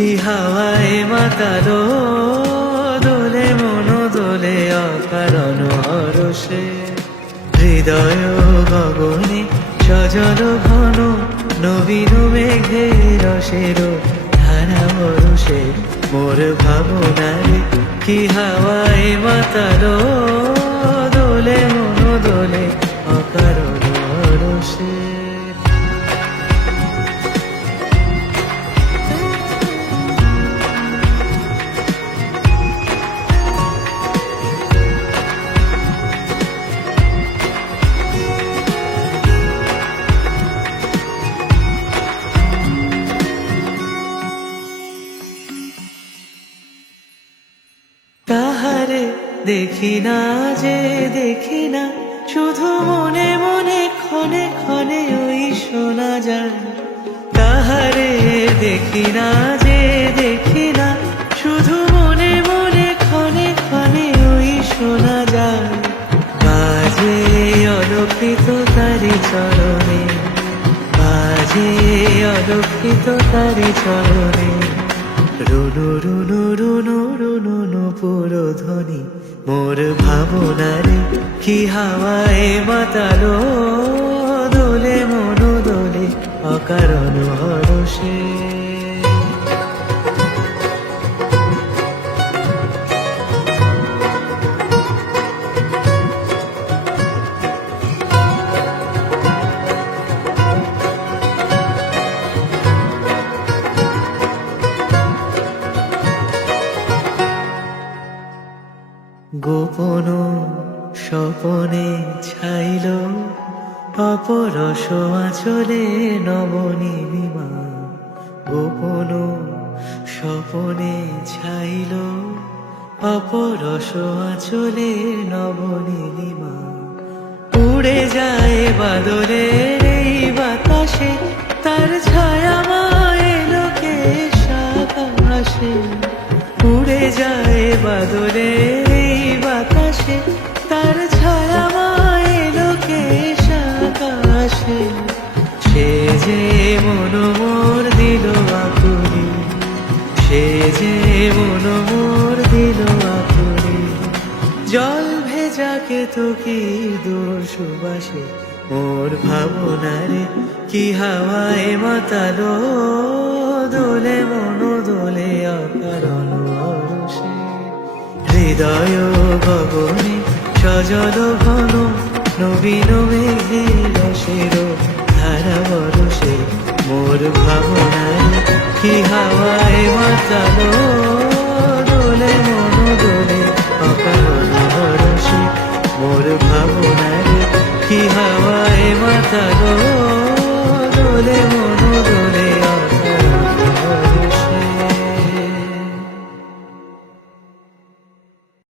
কি হাওয়ায় মাতালো দোলে মন দোলে অকারণ হরষে হৃদয় গগনে সজল ঘন নবীন মেঘে রসের ধারা বরষে মোর ভাবনারে কি হাওয়ায় মাতালো দোলে মন দোলে অকারণ হরষে তাহারে দেখি না যে দেখি না শুধু মনে মনে ক্ষণে ক্ষণে ওই শোনা যায় তাহারে দেখি না যে দেখি না শুধু মনে মনে ক্ষণে ক্ষণে ওই শোনা যায় বাজে অলক্ষিত তারি চরণে বাজে অলক্ষিত তারি চরণে রুনু রুনু রুনু রুনু নুপুর ধ্বনি মোর ভাবনারে কি হাওয়ায় মাতালো দোলে মন দোলে অকারণ হরষে গোপন স্বপনে ছাইল অপরস আঁচলে নবনীলিমা গোপন স্বপনে ছাইল অপরস আঁচলে নবনীলিমা উড়ে যায় বাদলের এই বাতাসে তার ছায়া মায়ে লোকে আকাশে উড়ে যায় বাদলের এই বাতাসে তার ছায়া মায়ে লোকে আকাশে সে যে মন মোর দিল আকুলি সে যে মন মোর দিল আকুলি জল ভেজাকে তো কি দূর সুবাসে মোর ভাবনারে কি হাওয়ায় মাতালো দোলে মন দোলে অকারণ হরষে হৃদয় গগনে সজল ঘন নবীন মেঘে রসের ধারা বরষে মোর ভাবনারে কি হাওয়ায় মাতালো দোলে মন দোলে অকারণ হরষে মোর ভাবনারে কি হাওয়ায় মাতালো